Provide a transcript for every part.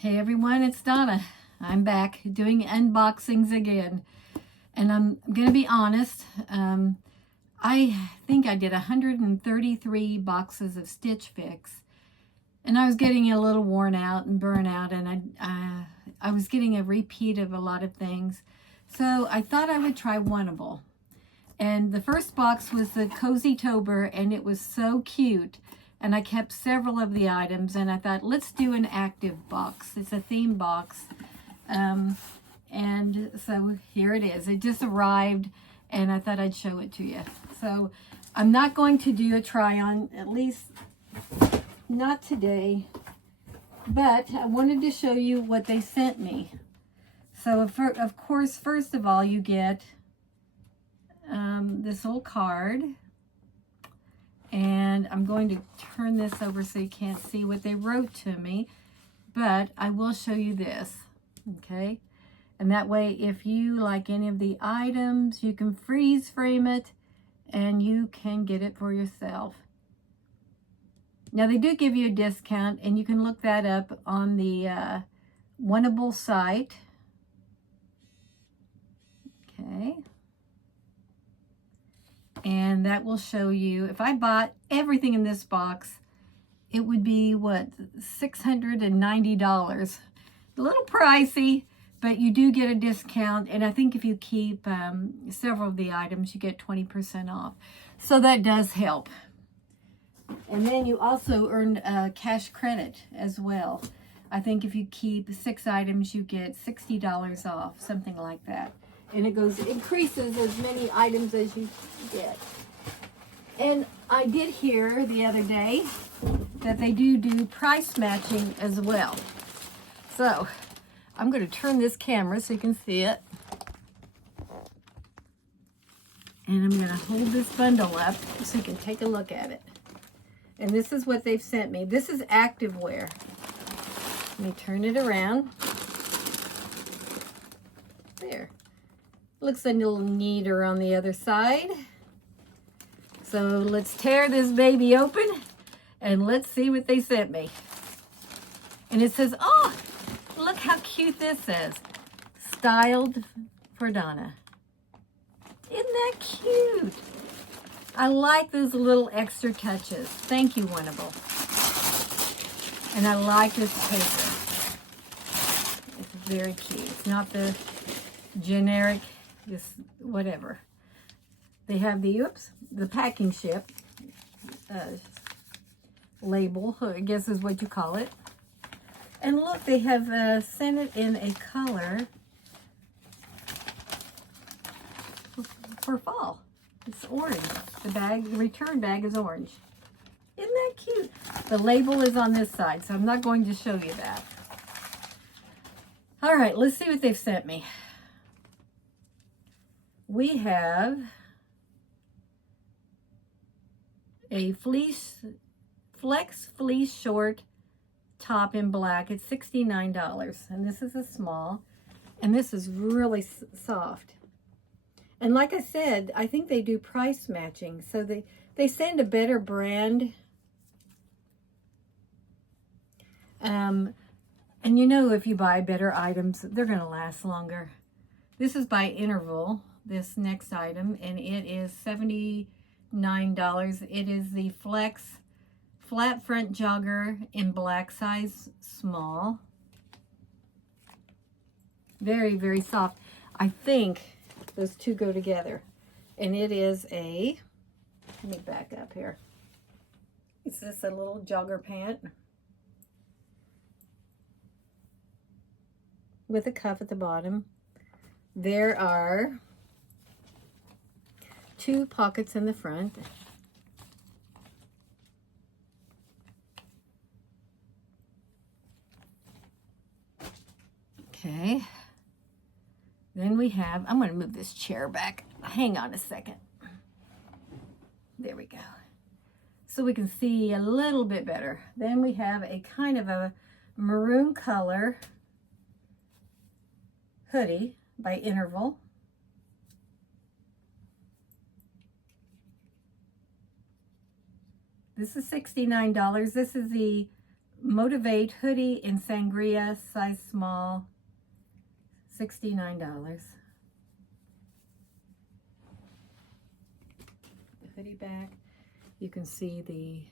Hey everyone, it's Donna. I'm back doing unboxings again. And I'm going to be honest, I think I did 133 boxes of Stitch Fix. And I was getting a little worn out and burnt out, and I was getting a repeat of a lot of things. So I thought I would try WANTABLE. And the first box was the Cozy Tober, and it was so cute. And I kept several of the items, and I thought, let's do an active box. It's a theme box. And so here it is. It just arrived, and I thought I'd show it to you. So I'm not going to do a try on, at least not today, but I wanted to show you what they sent me. So of course, first of all, you get this little card. And I'm going to turn this over so you can't see what they wrote to me, but I will show you this, okay? And that way, if you like any of the items, you can freeze frame it and you can get it for yourself. Now, they do give you a discount, and you can look that up on the WANTABLE site. Okay. And that will show you, if I bought everything in this box, it would be, what, $690. A little pricey, but you do get a discount. And I think if you keep several of the items, you get 20% off. So that does help. And then you also earn cash credit as well. I think if you keep 6 items, you get $60 off, something like that. And it increases as many items as you get. And I did hear the other day that they do price matching as well. So I'm going to turn this camera so you can see it. And I'm going to hold this bundle up so you can take a look at it. And this is what they've sent me. This is activewear. Let me turn it around. There. Looks a little neater on the other side. So let's tear this baby open and let's see what they sent me. And it says, oh, look how cute this is. Styled for Donna. Isn't that cute? I like those little extra touches. Thank you, WANTABLE. And I like this paper. It's very cute. It's not the generic, this whatever. They have the packing ship label, I guess is what you call it. And look, they have sent it in a color for fall. It's orange. The return bag is orange. Isn't that cute? The label is on this side, so I'm not going to show you that. All right, let's see what they've sent me. We have a flex fleece short top in black. It's $69, and this is a small, and this is really soft. And like I said, I think they do price matching, so they send a better brand. And you know, if you buy better items, they're going to last longer. This is by Interval, this next item, and it is $79. It is the Flex flat front jogger in black, size small. Very, very soft. I think those two go together. And it is let me back up here. It's just a little jogger pant with a cuff at the bottom. There are 2 pockets in the front. Okay. Then we have, I'm going to move this chair back. Hang on a second. There we go. So we can see a little bit better. Then we have a kind of a maroon color hoodie by Interval. This is $69. This is the Motivate hoodie in sangria, size small, $69. The hoodie back, you can see the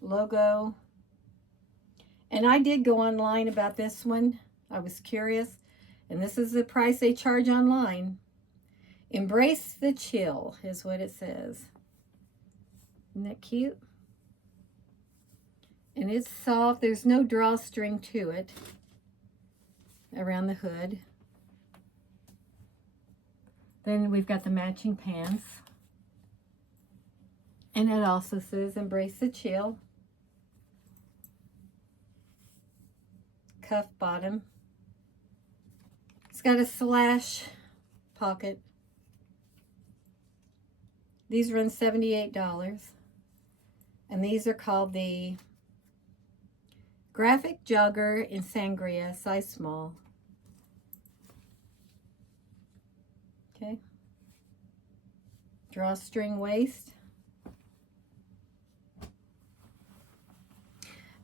logo. And I did go online about this one. I was curious, and this is the price they charge online. Embrace the chill is what it says. Isn't that cute? And it's soft. There's no drawstring to it around the hood. Then we've got the matching pants. And it also says embrace the chill. Cuff bottom. It's got a slash pocket. These run $78. And these are called the Graphic Jogger in Sangria, size small. Okay. Drawstring waist.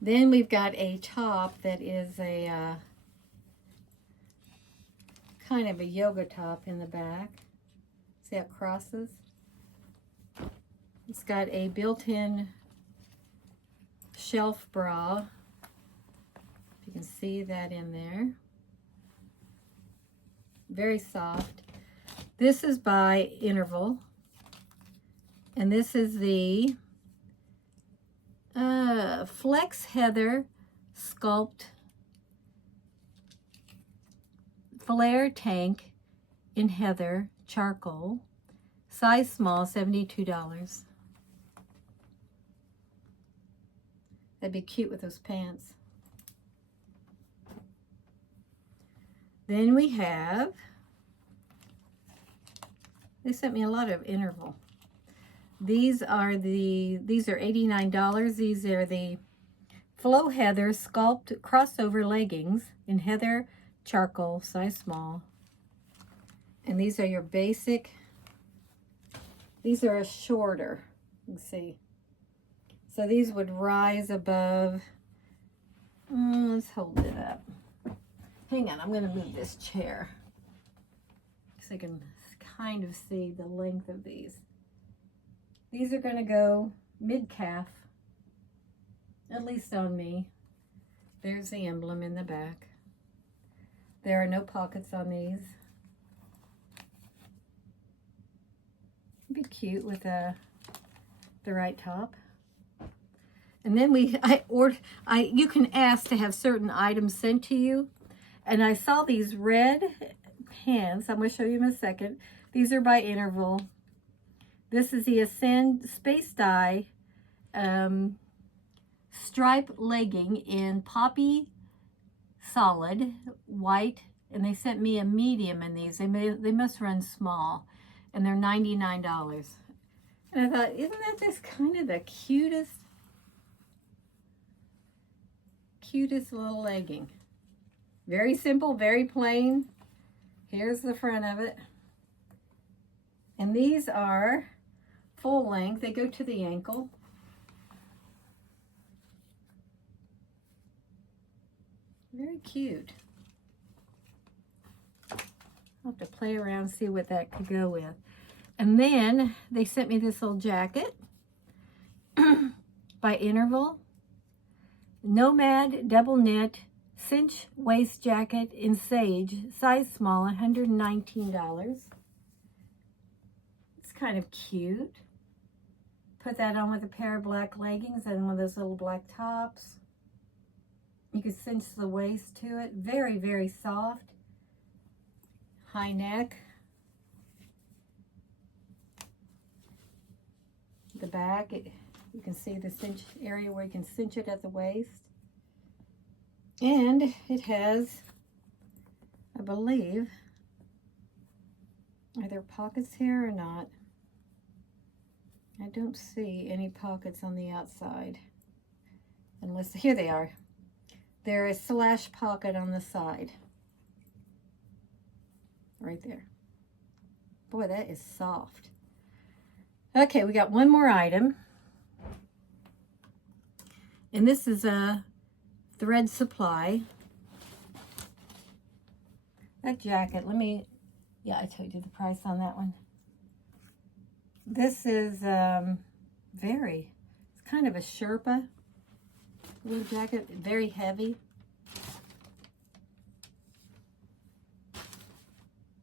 Then we've got a top that is a kind of a yoga top in the back. See how it crosses? It's got a built-in shelf bra. You can see that in there. Very soft. This is by Interval. And this is the Flex Heather Sculpt Flare Tank in Heather Charcoal. Size small, $72. That'd be cute with those pants. Then we have, they sent me a lot of Interval. These are $89. These are the Flow Heather Sculpt Crossover Leggings in Heather Charcoal, size small. And these are your basic, these are a shorter, you can see. So these would rise above, let's hold it up. Hang on, I'm going to move this chair so I can kind of see the length of these. These are going to go mid-calf, at least on me. There's the emblem in the back. There are no pockets on these. It'd be cute with the right top. And then you can ask to have certain items sent to you. And I saw these red pants. I'm going to show you in a second. These are by Interval. This is the Ascend Space Dye stripe legging in Poppy Solid White. And they sent me a medium in these. They must run small. And they're $99. And I thought, isn't that just kind of the cutest little legging? Very simple, very plain. Here's the front of it. And these are full length. They go to the ankle. Very cute. I'll have to play around, see what that could go with. And then they sent me this little jacket by Interval. Nomad double knit cinch waist jacket in sage, size small, $119. It's kind of cute. Put that on with a pair of black leggings and one of those little black tops. You can cinch the waist to it. Very, very soft. High neck. The back, you can see the cinch area where you can cinch it at the waist. And it has, I believe, are there pockets here or not? I don't see any pockets on the outside. Unless, here they are. There is slash pocket on the side. Right there. Boy, that is soft. Okay, we got one more item. And this is a thread supply. That jacket, yeah, I told you the price on that one. This is it's kind of a Sherpa little jacket, very heavy.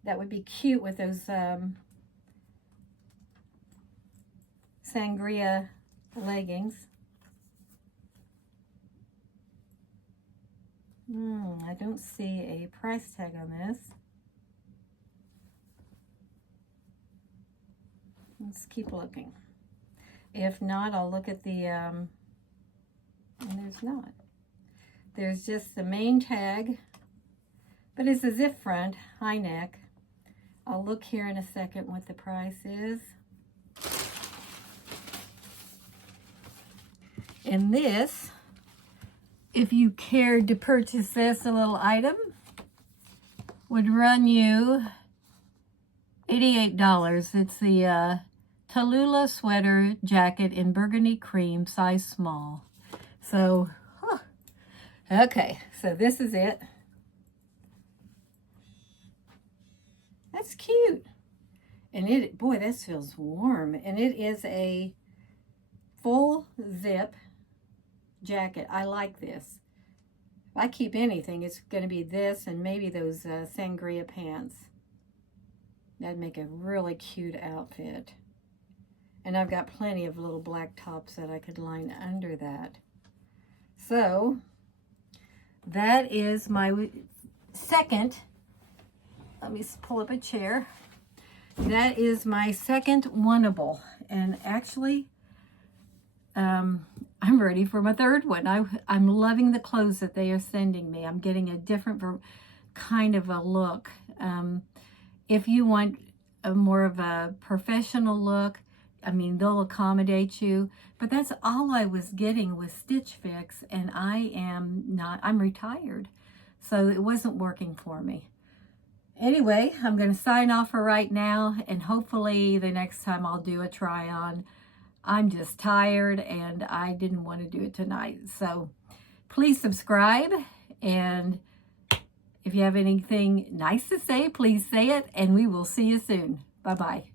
That would be cute with those sangria leggings. I don't see a price tag on this. Let's keep looking. If not, I'll look at the, and there's not. There's just the main tag, but it's a zip front, high neck. I'll look here in a second what the price is. And this, if you cared to purchase this, a little item, would run you $88. It's the Tallulah sweater jacket in burgundy cream, size small. So, okay, so this is it. That's cute. And boy, this feels warm. And it is a full zip jacket. I like this. If I keep anything, it's going to be this and maybe those sangria pants. That'd make a really cute outfit. And I've got plenty of little black tops that I could line under that. So, that is my second. Let me pull up a chair. That is my second wantable. And actually, I'm ready for my third one. I'm loving the clothes that they are sending me. I'm getting a different kind of a look. If you want more of a professional look, I mean, they'll accommodate you. But that's all I was getting with Stitch Fix, and I'm retired. So it wasn't working for me. Anyway, I'm going to sign off for right now, and hopefully the next time I'll do a try on. I'm just tired, and I didn't want to do it tonight. So please subscribe, and if you have anything nice to say, please say it, and we will see you soon. Bye-bye.